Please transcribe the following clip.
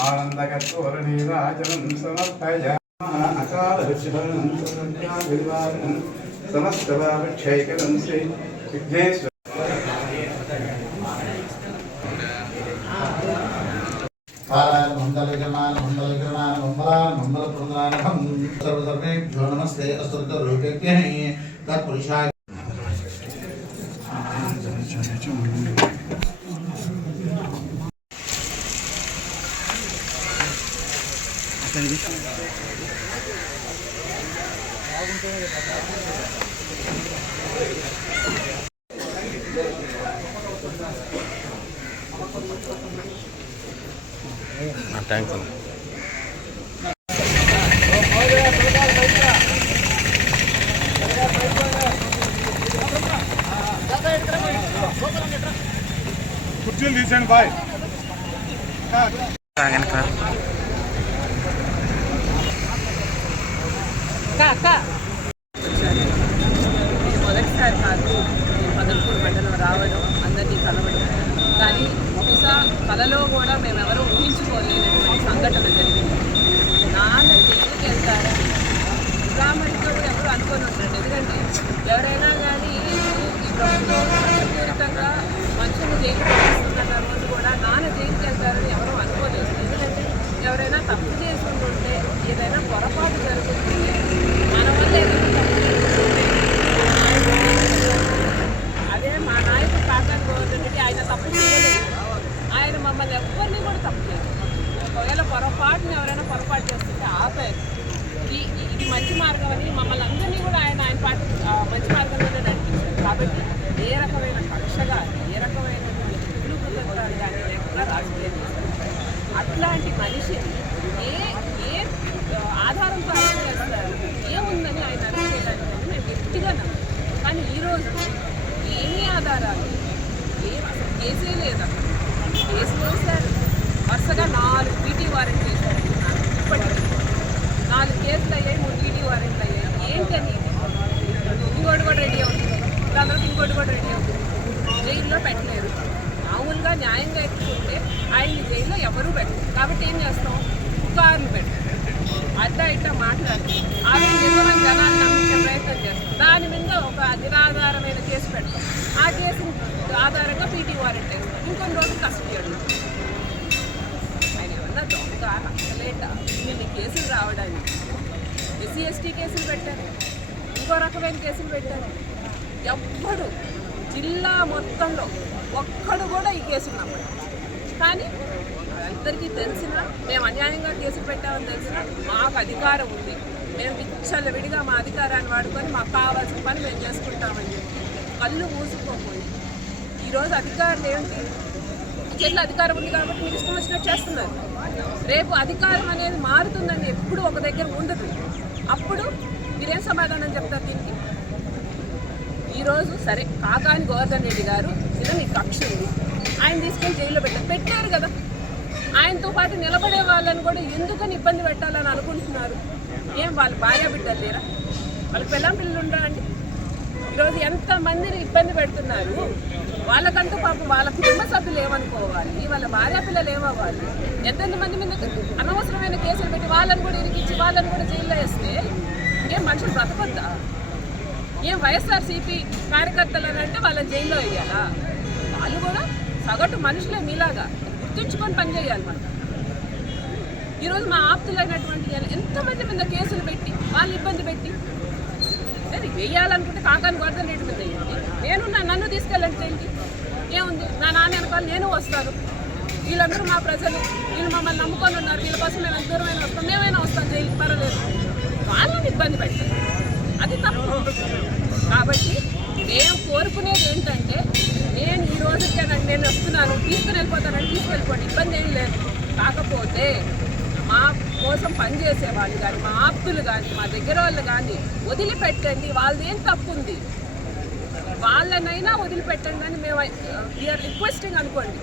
आनंदकर्पूरनीराजनं समर्पयामः अकालविश्वं समस्तभावक्षैकलं श्री विघ्नेश्वर सर्वेभ्यो नमस्ते अस्तुतरूपेभ्यः तत्पुरुषाय థ్యాంక్స్ కుర్చీలు తీసేయండి బాయ్. మొదటిసారి కాదు పదల్పూర్ మండలం రావడం, అందరినీ కలవడం. కానీ బహుశా కళలో కూడా మేమెవరూ ఊహించుకోలేనటువంటి సంఘటన జరిగింది. నాన్న జైలుకి వెళ్తారా రామంటే కూడా ఎవరు అనుకొని ఉంటారు. ఎందుకంటే ఎవరైనా కానీ ఈ ప్రభుత్వం పూరితంగా మనుషులు జైలు పంపిస్తున్న రోజు కూడా నాన్న జైలుకి వెళ్తారని ఎవరూ అనుకోలేదు. ఎందుకంటే ఎవరైనా తప్పు చేసుకుంటుంటే, ఏదైనా పొరపాటు జరుగుతుంటే, మన వల్ల ఏదైనా తప్పు జరుగుతుంటే అదే మా నాయకుడు కాకాని గోవర్ధన్ రెడ్డి ఆయన తప్పు చేయలేదు. ఆయన మమ్మల్ని ఎవరిని కూడా తప్పు చేయలేదు. ఒకవేళ పొరపాటుని ఎవరైనా పొరపాటు చేస్తుంటే ఆపారు. ఇది మంచి మార్గం అని మమ్మల్ని అందరినీ కూడా ఆయన పాటు మంచి మార్గంలోనే నడిపించారు. కాబట్టి ఏ రకమైన కక్ష కానీ, ఏ రకమైనటువంటి కృతజ్ఞతలు కానీ లేకుండా రాజకీయం చేస్తారు. అట్లాంటి మనిషిని ఏ ఆధారంతో అరెస్ట్ చేస్తారు, ఏముందని ఆయన అరెస్ట్ చేయడానికి మేము గట్టిగా నమ్మాం. కానీ ఈరోజు ఏమీ ఆధారాలు అసలు కేసే లేదు. అక్కడ కేసు వేశారు, వరుసగా 4 పీటీ వారెంట్ చేశారు. ఇప్పటికీ 4 కేసులు అయ్యాయి, 3 పీటీ వారెంట్లు అయ్యాయి. ఏంటని ఇంకోటి కూడా రెడీ అవుతుంది, దాంట్లో ఇంకోటి కూడా రెడీ అవుతుంది. జైల్లో పెట్టలేరు. మామూలుగా న్యాయంగా ఎత్తుకుంటే ఆయన్ని జైల్లో ఎవరూ పెట్టరు. కాబట్టి ఏం చేస్తాం, కార్లు పెట్టారు. అడ్డా ఇట్లా మాట్లాడి ఆమె నిజమైన జనాన్ని నమ్మించే ప్రయత్నం చేస్తాం. దాని మీద ఒక నిరాధారమైన కేసు పెడతాం. ఆ కేసు ఆధారంగా పీటీ వారెంట్ వేస్తాం. ఇంకొన్ని రోజులు కస్టడీ అడుగుతాం. ఆయన ఏమన్నా దొంగ నచ్చలేట ఇన్ని కేసులు రావడానికి. ఎస్సీ ఎస్టీ కేసులు పెట్టారు, ఇంకో రకమైన కేసులు పెట్టారు. ఎవ్వడు జిల్లా మొత్తంలో ఒక్కడు కూడా ఈ కేసులు నమ్మడు. కానీ అందరికీ తెలిసినా, మేము అన్యాయంగా కేసులు పెట్టామని తెలిసినా మాకు అధికారం ఉంది, మేము విచ్చలవిడిగా మా అధికారాన్ని వాడుకొని మాకు కావాల్సిన పని మేము చేసుకుంటామని చెప్పి కళ్ళు మూసుకుపోయి ఈరోజు అధికారులు ఏంటి, చేతిలో అధికారం ఉంది కాబట్టి మీకు ఇష్టం వచ్చినట్టు చేస్తున్నారు. రేపు అధికారం అనేది మారుతుందని ఎప్పుడు ఒక దగ్గర ఉండదు. అప్పుడు మీరేం సమాధానం చెప్తారు దీనికి? ఈరోజు సరే కాకాని గోవర్ధన్ రెడ్డి గారు మీద మీకు కక్ష ఉంది, ఆయన తీసుకొని జైల్లో పెట్టారు కదా. ఆయనతో పాటు నిలబడే వాళ్ళని కూడా ఎందుకని ఇబ్బంది పెట్టాలని అనుకుంటున్నారు? ఏం వాళ్ళ భార్య బిడ్డలు లేరా? వాళ్ళ పిల్లం పిల్లలు ఉండరండి. ఈరోజు ఎంతమందిని ఇబ్బంది పెడుతున్నారు. వాళ్ళకంటూ పాపం వాళ్ళ కుటుంబ సభ్యులు ఏమనుకోవాలి, వాళ్ళ భార్య పిల్లలు ఏమవ్వాలి? ఎంతమంది మీద అనవసరమైన కేసులు పెట్టి వాళ్ళని కూడా ఇరికించి వాళ్ళని కూడా జైల్లో వేస్తే ఏం మనుషులు బ్రతకొద్దా? ఏం వైఎస్ఆర్సీపీ కార్యకర్తలు అని అంటే వాళ్ళని జైల్లో వేయాలా? వాళ్ళు కూడా సగటు మనుషులే మీలాగా గుర్తుంచుకొని పనిచేయాలి. మనం ఈరోజు మా ఆప్తులైనటువంటి ఎంతమంది మీద కేసులు పెట్టి వాళ్ళు ఇబ్బంది పెట్టి వేయాలనుకుంటే కాకాని గోవర్ధన్ రెడ్డి మీద వేయండి. నన్ను తీసుకెళ్ళండి జైలుకి, ఏముంది? నా నాన్న వెనకాల నేను వస్తాను. వీళ్ళందరూ మా ప్రజలు, వీళ్ళు మమ్మల్ని నమ్ముకొని ఉన్నారు. వీళ్ళ కోసం మేము ఎంత దూరమైనా వస్తాం, మేమైనా వస్తాం జైలుకి, పర్వాలేదు. వాళ్ళని ఇబ్బంది పెట్టారు, అది తప్పు. కాబట్టి మేము కోరుకునేది ఏంటంటే నేను ఈ రోజుకేనండి నేను వస్తున్నాను తీసుకుని వెళ్ళిపోతానని తీసుకెళ్ళిపోండి, ఇబ్బంది ఏం లేదు. కాకపోతే మా కోసం పనిచేసే వాళ్ళు కానీ మా ఆప్తులు కానీ మా దగ్గర వాళ్ళు కానీ వదిలిపెట్టండి. వాళ్ళది ఏం తప్పు ఉంది, వాళ్ళనైనా వదిలిపెట్టండి అని మేము వీఆర్ రిక్వెస్టింగ్ అనుకోండి.